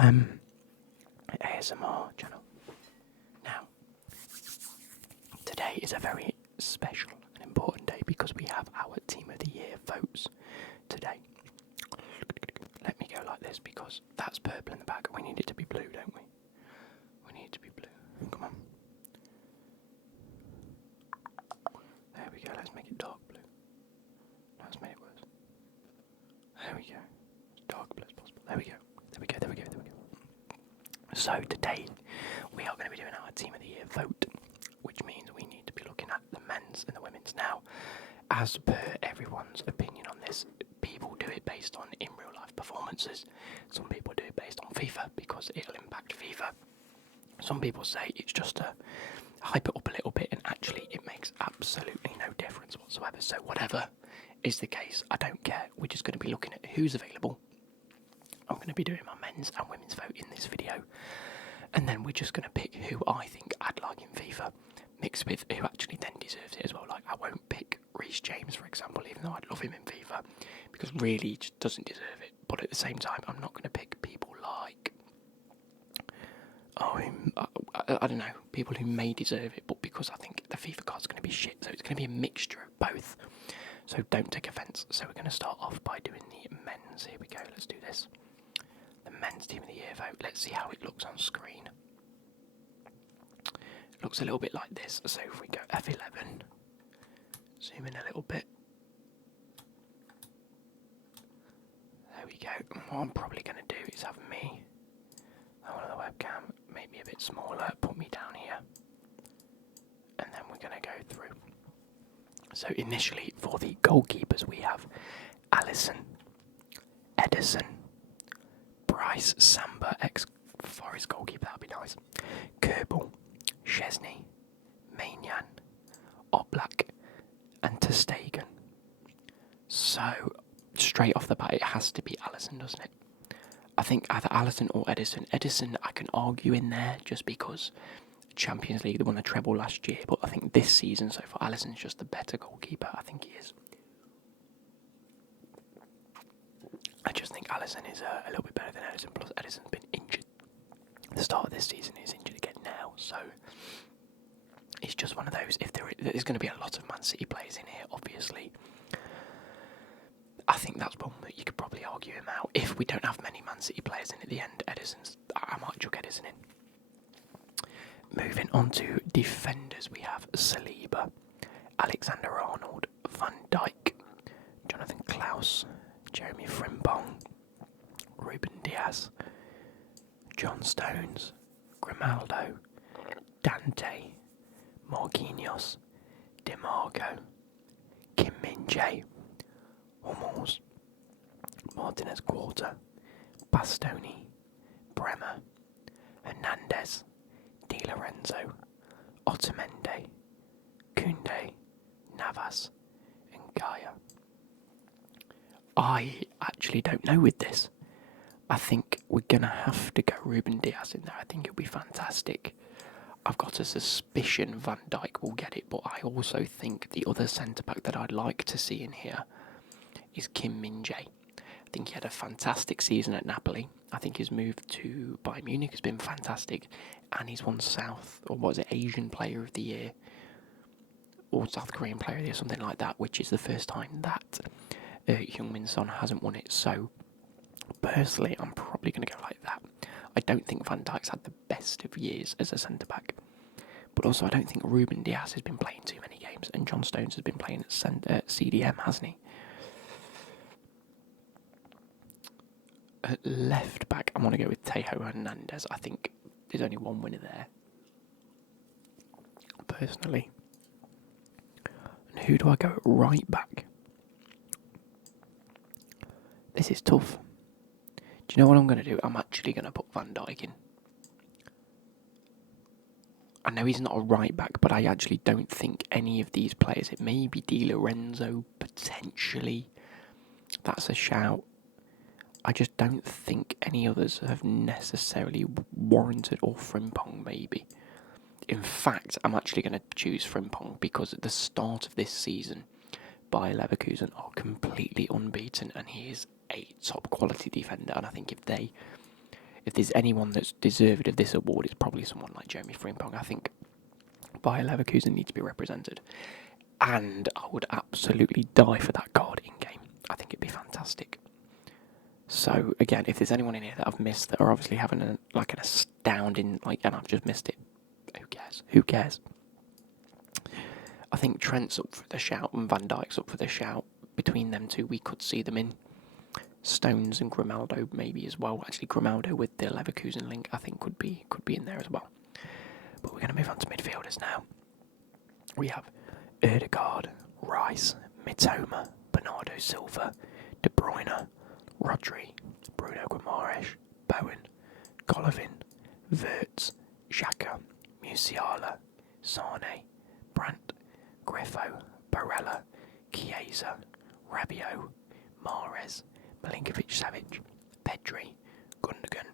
ASMR channel. Now, today is a very special and important day because we have our Team of the Year votes today. Let me go like this because that's purple in the back. We need it to be blue, don't we? We need it to be blue. Come on. There we go. Let's make it dark blue. Let's make it worse. There we go. Dark blue as possible. There we go. There we go. There we go. There we go. So today we are going to be doing our Team of the Year vote, which means we need to be looking at the men's and the women's. Now, as per everyone's opinion on this, people do it based on in real life performances. Some people do it based on FIFA because it'll impact FIFA. Some people say it's just to hype it up a little bit, and actually it makes absolutely no difference whatsoever. So whatever is the case, I don't care. We're just going to be looking at who's available. I'm going to be doing my men's and women's vote in this video, and then we're just going to pick who I think I'd like in FIFA, mixed with who actually then deserves it as well. Like, I won't pick Reece James, for example, even though I'd love him in FIFA, because really he just doesn't deserve it. But at the same time, I'm not going to pick people like, I don't know, people who may deserve it, but because I think the FIFA card's going to be shit, so it's going to be a mixture of both. So don't take offence. So we're going to start off by doing the men's. Here we go, let's do this. The men's Team of the Year vote. Let's see how it looks on screen. It looks a little bit like this. So if we go F11, zoom in a little bit. There we go. And what I'm probably going to do is have me, on the webcam, maybe a bit smaller, put me down here. And then we're going to go through. So initially, for the goalkeepers, we have Alisson, Edison, Bryce Samba, ex-Forest goalkeeper, that'd be nice. Kerbal, Chesney, Maignan, Oblak, and ter Stegen. So, straight off the bat, it has to be Alisson, doesn't it? I think either Alisson or Edison. Edison, I can argue in there just because Champions League, they won the treble last year, but I think this season so far, Alisson's just the better goalkeeper. I think he is. I just think Alisson is a little bit better than Edison, plus Edison's been injured at the start of this season. He's injured again now, so it's just one of those. If there's going to be a lot of Man City players in here, obviously, I think that's one that you could probably argue him out. If we don't have many Man City players in at the end, I might chuck Edison in. Moving on to defenders, we have Saliba, Alexander-Arnold, Van Dijk, Jonathan Klaus, Jeremy Frimpong, Ruben Diaz, John Stones, Grimaldo, Dante, Marquinhos, DeMarco, Kim Min-jae, Hummels, Martinez Quarta, Bastoni, Bremer, Hernandez, Di Lorenzo, Otamendi, Koundé, Navas, and Gaia. I actually don't know with this. I think we're going to have to go Ruben Diaz in there. I think it'll be fantastic. I've got a suspicion Van Dijk will get it, but I also think the other centre-back that I'd like to see in here is Kim Min-jae. I think he had a fantastic season at Napoli. I think his move to Bayern Munich has been fantastic, and he's won Asian Player of the Year, or South Korean Player of the Year, something like that, which is the first time that Heung-min Son hasn't won it. So, personally, I'm probably going to go like that. I don't think Van Dijk's had the best of years as a centre-back, but also I don't think Ruben Diaz has been playing too many games, and John Stones has been playing at CDM, hasn't he? At left back, I want to go with Tejo Hernandez. I think there's only one winner there, personally. And who do I go at right back? This is tough. Do you know what I'm going to do? I'm actually going to put Van Dijk in. I know he's not a right back, but I actually don't think any of these players, it may be Di Lorenzo potentially, that's a shout. I just don't think any others have necessarily warranted, or Frimpong maybe. In fact, I'm actually going to choose Frimpong because at the start of this season, Bayer Leverkusen are completely unbeaten, and he is a top quality defender. And I think if there's anyone that's deserved of this award, it's probably someone like Jeremy Frimpong. I think Bayer Leverkusen need to be represented. And I would absolutely die for that card in-game. I think it'd be fantastic. So, again, if there's anyone in here that I've missed that are obviously having an astounding, and I've just missed it, who cares? Who cares? I think Trent's up for the shout and Van Dijk's up for the shout. Between them two, we could see them in. Stones and Grimaldo maybe as well. Actually, Grimaldo with the Leverkusen link, I think could be in there as well. But we're going to move on to midfielders now. We have Ødegaard, Rice, Mitoma, Bernardo Silva, De Bruyne, Rodri, Bruno Guimaraes, Bowen, Golovin, Wirtz, Xhaka, Musiala, Sane, Brandt, Griffo, Barella, Chiesa, Rabiot, Mahrez, Milinkovic-Savic, Pedri, Gundogan,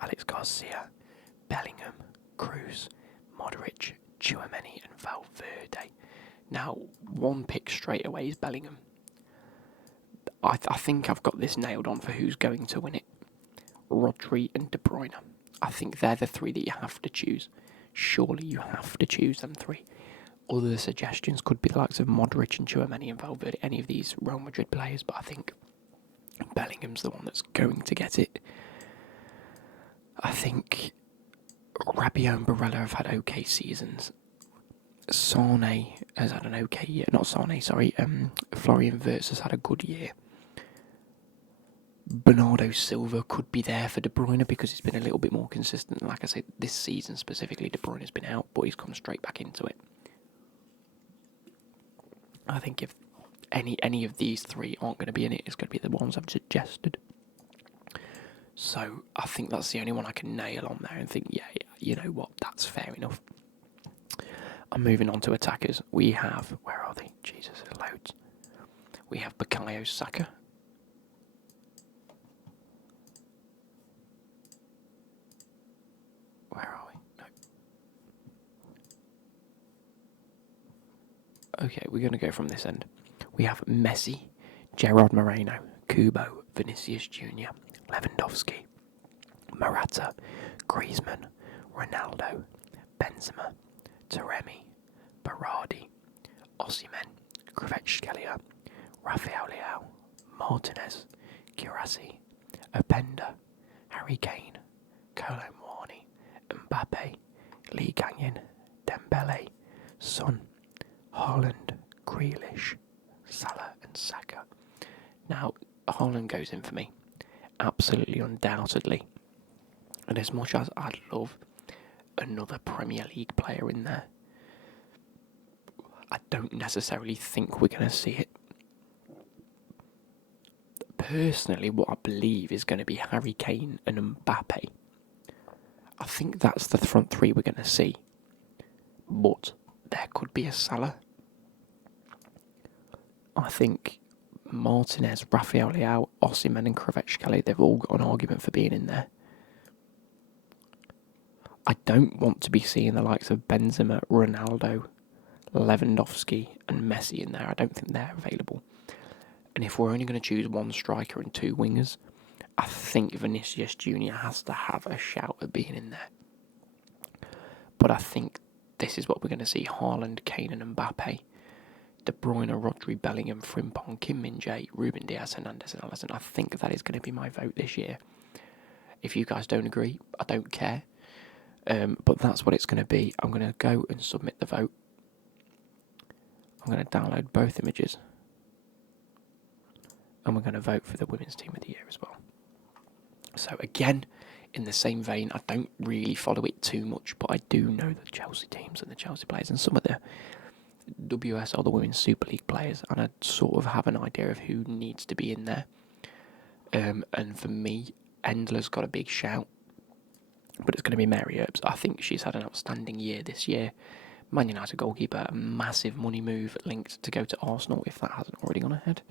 Alex Garcia, Bellingham, Cruz, Modric, Tchouaméni and Valverde. Now, one pick straight away is Bellingham. I think I've got this nailed on for who's going to win it. Rodri and De Bruyne. I think they're the three that you have to choose. Surely you have to choose them three. Other suggestions could be the likes of Modric and Tchouaméni and Valverde, any of these Real Madrid players, but I think Bellingham's the one that's going to get it. I think Rabiot and Barella have had okay seasons. Sane has had an okay year. Not Sane, sorry. Florian Wirtz has had a good year. Bernardo Silva could be there for De Bruyne because he's been a little bit more consistent. Like I said, this season specifically, De Bruyne has been out, but he's come straight back into it. I think if any of these three aren't going to be in it, it's going to be the ones I've suggested. So I think that's the only one I can nail on there and think, yeah, you know what, that's fair enough. I'm moving on to attackers. We have, where are they? Jesus, there's loads. We have Bukayo Saka. Where are we? No. Okay, we're going to go from this end. We have Messi, Gerard Moreno, Kubo, Vinicius Jr., Lewandowski, Morata, Griezmann, Ronaldo, Benzema, Taremi, Berardi, Osimhen, Kvaratskhelia, Rafael Leao, Martinez, Guirassy, Openda, Harry Kane, Kolo Muani, Mbappe, Lee Gagnon, Dembele, Son, Haaland, Grealish, Salah and Saka. Now, Haaland goes in for me, absolutely undoubtedly. And as much as I'd love another Premier League player in there, I don't necessarily think we're going to see it. Personally, what I believe is going to be Harry Kane and Mbappe. I think that's the front three we're going to see. But there could be a Salah. I think Martinez, Rafael Leao, Osimhen and Kvaratskhelia, they've all got an argument for being in there. I don't want to be seeing the likes of Benzema, Ronaldo, Lewandowski and Messi in there. I don't think they're available. And if we're only going to choose one striker and two wingers, I think Vinicius Jr. has to have a shout at being in there. But I think this is what we're going to see. Haaland, Kane and Mbappe. De Bruyne, Rodri, Bellingham, Frimpong, Kim Min-jae, Ruben Dias, Hernandez and Alisson. I think that is going to be my vote this year. If you guys don't agree, I don't care. But that's what it's going to be. I'm going to go and submit the vote. I'm going to download both images. And we're going to vote for the Women's Team of the Year as well. So again, in the same vein, I don't really follow it too much, but I do know the Chelsea teams and the Chelsea players and some of the WSL, the Women's Super League players, and I sort of have an idea of who needs to be in there. And for me, Endler's got a big shout, but it's going to be Mary Earps. I think she's had an outstanding year this year. Man United goalkeeper, a massive money move linked to go to Arsenal if that hasn't already gone ahead.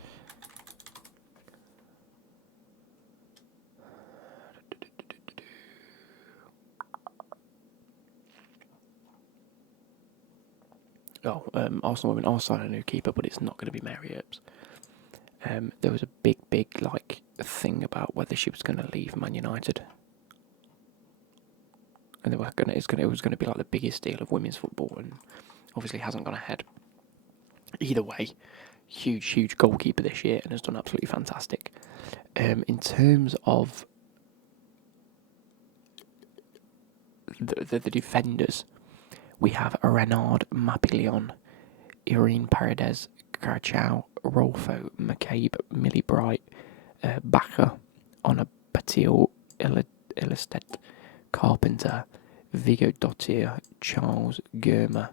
Arsenal women are signing a new keeper, but it's not going to be Mary Earps. There was a big thing about whether she was going to leave Man United. And it was going to be like the biggest deal of women's football, and obviously hasn't gone ahead. Either way, huge goalkeeper this year and has done absolutely fantastic. In terms of the defenders, we have Renard, Mapillon, Irene Paredes, Garchau, Rolfo, McCabe, Millie Bright, Bacher, Honor Batil, Illisted, Carpenter, Vigo Dottir, Charles Germer,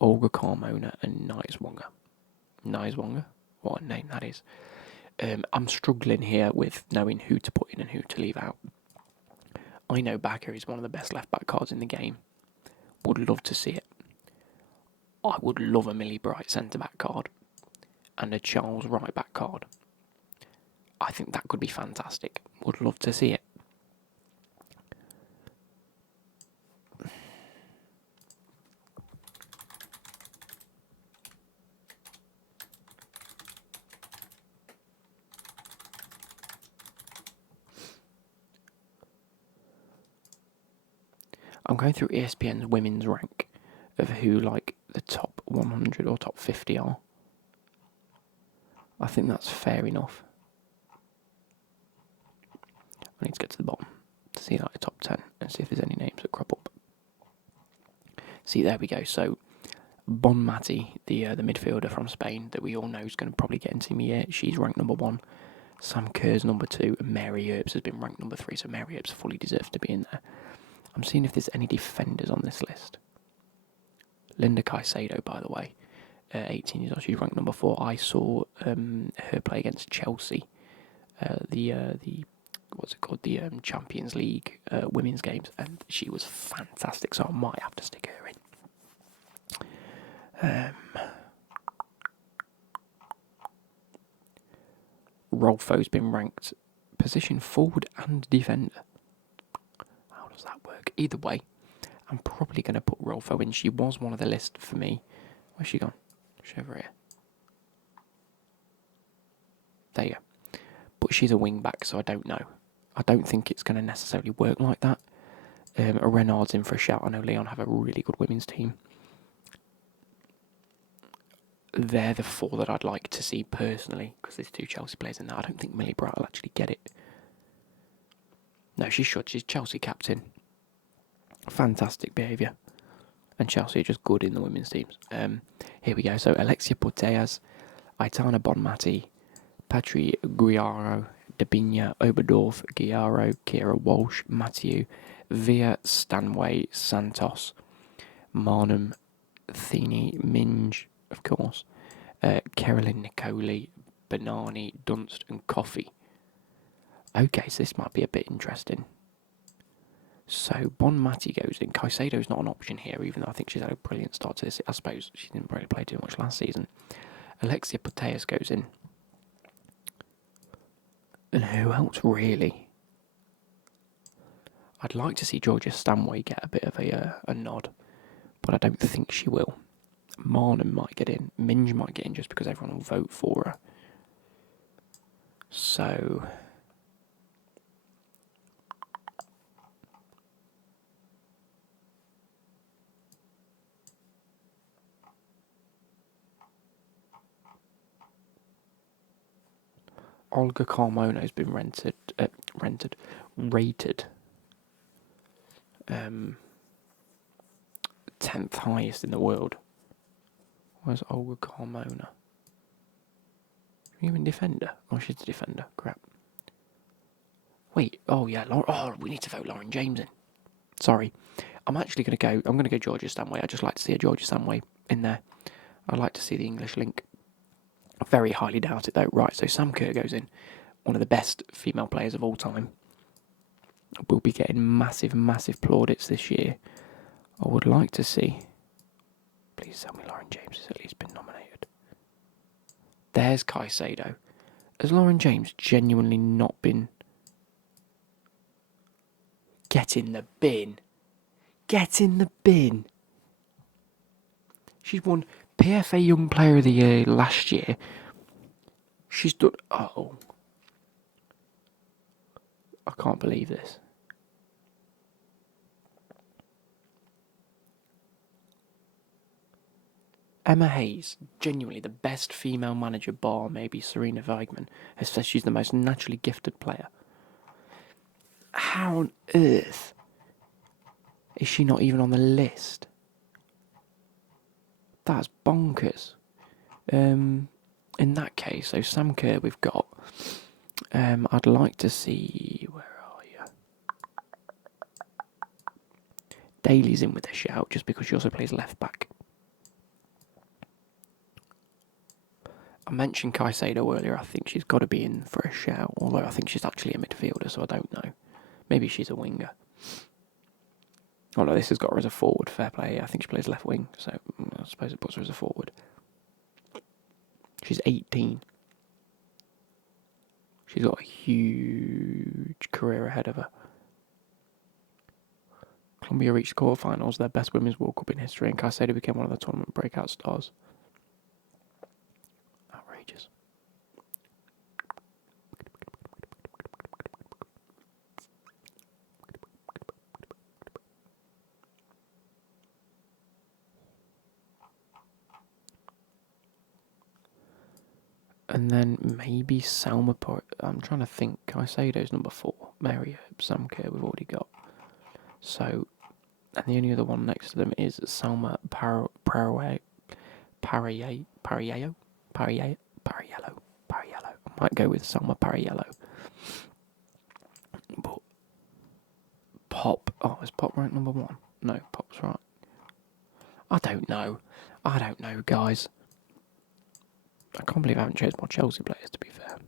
Olga Carmona, and Niswanger. What a name that is. I'm struggling here with knowing who to put in and who to leave out. I know Bacher is one of the best left-back cards in the game. Would love to see it. I would love a Millie Bright centre-back card and a Charles right-back card. I think that could be fantastic. Would love to see it. I'm going through ESPN's women's rank of who like the top 100 or top 50 are. I think that's fair enough. I need to get to the bottom to see like the top 10 and see if there's any names that crop up. See, there we go. So, Bonmati, the midfielder from Spain that we all know is going to probably get into me. She's ranked number 1. Sam Kerr's number 2, and Mary Earps has been ranked number 3. So Mary Earps fully deserves to be in there. I'm seeing if there's any defenders on this list. Linda Caicedo, by the way, 18 years old. She's ranked number 4. I saw her play against Chelsea, the what's it called, the Champions League women's games, and she was fantastic. So I might have to stick her in. Rolfo's been ranked position forward and defender. How does that work? Either way, I'm probably going to put Rolfo in. She was one of the list for me. Where's she gone? She's over here. There you go. But she's a wing back, so I don't know. I don't think it's going to necessarily work like that. Renard's in for a shout. I know Leon have a really good women's team. They're the 4 that I'd like to see personally, because there's 2 Chelsea players in there. I don't think Millie Bright will actually get it. No, she should. She's Chelsea captain. Fantastic behaviour. And Chelsea are just good in the women's teams. Here we go. So Alexia Putellas, Aitana Bonmati, Patri Guiaro, Dabinha, Oberdorf, Guiaro, Kira Walsh, Matthew, Via Stanway, Santos, Marnham, Thini, Minge, of course, Carolyn Nicoli, Banani, Dunst, and Coffey. Okay, so this might be a bit interesting. So Bonmati goes in. Caicedo's not an option here, even though I think she's had a brilliant start to this. I suppose she didn't really play too much last season. Alexia Putellas goes in. And who else, really? I'd like to see Georgia Stanway get a bit of a nod, but I don't think she will. Marnham might get in. Minge might get in just because everyone will vote for her. So Olga Carmona has been rated 10th highest in the world. Where's Olga Carmona? Are you a defender? Oh, she's a defender. Crap. Wait. Oh yeah. We need to vote Lauren James in. Sorry. I'm actually going to go. I'm going to go Georgia Stanway. I just like to see a Georgia Stanway in there. I like to see the English link. I very highly doubt it though. Right. So Sam Kerr goes in. One of the best female players of all time. Will be getting massive plaudits this year. I would like to see. Please tell me Lauren James has at least been nominated. There's Caicedo. Has Lauren James genuinely not been? Get in the bin. Get in the bin. She's won PFA Young Player of the Year last year. She's done. Oh. can't believe this. Emma Hayes, genuinely the best female manager bar maybe Serena Weigman, has said she's the most naturally gifted player. How on earth is she not even on the list? That's bonkers. In that case, so Sam Kerr we've got. I'd like to see... Where are you? Daly's in with a shout just because she also plays left back. I mentioned Caicedo earlier. I think she's got to be in for a shout, although I think she's actually a midfielder, so I don't know. Maybe she's a winger. Oh no, this has got her as a forward. Fair play. I think she plays left wing, so I suppose it puts her as a forward. She's 18. She's got a huge career ahead of her. Colombia reached the quarterfinals, their best women's World Cup in history, and Caicedo became one of the tournament breakout stars. Outrageous. And then maybe Salma. I'm trying to think. Caicedo's number 4. Mary Sam Kerr we've already got. So, and the only other one next to them is Salma Parayello. I might go with Salma Parayello. But Pop. Oh, is Pop ranked number 1? No, Pop's right. I don't know, guys. I can't believe I haven't chosen more Chelsea players, to be fair.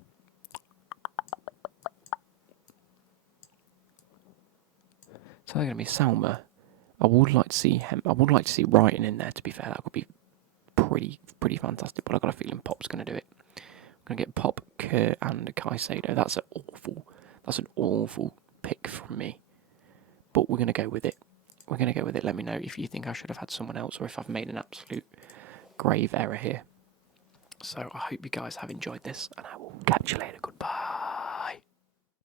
So they're going to be Salma. I would like to see him. I would like to see Wrighton in there, to be fair. That would be pretty fantastic, but I've got a feeling Pop's going to do it. I'm going to get Pop, Kerr and Caicedo. That's an awful pick from me. But we're going to go with it. Let me know if you think I should have had someone else or if I've made an absolute grave error here. So I hope you guys have enjoyed this, and I will catch you later. Goodbye.